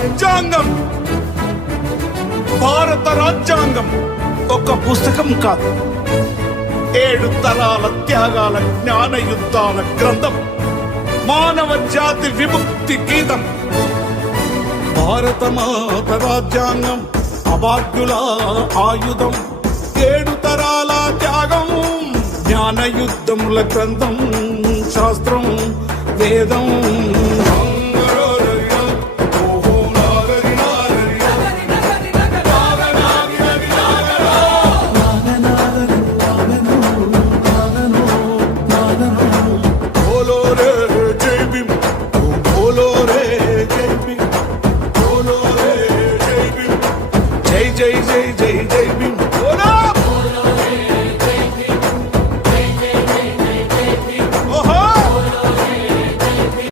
రాజ్యాంగం. భారత రాజ్యాంగం ఒక పుస్తకం కాదు, 7 తరాల త్యాగాల జ్ఞాన యుద్ధాల గ్రంథం, మానవ జాతి విముక్తి గీతం. భారత మాత రాజ్యాంగం అభాగ్యుల ఆయుధం, 7 తరాల త్యాగం, జ్ఞాన యుద్ధముల గ్రంథం, శాస్త్రం వేదం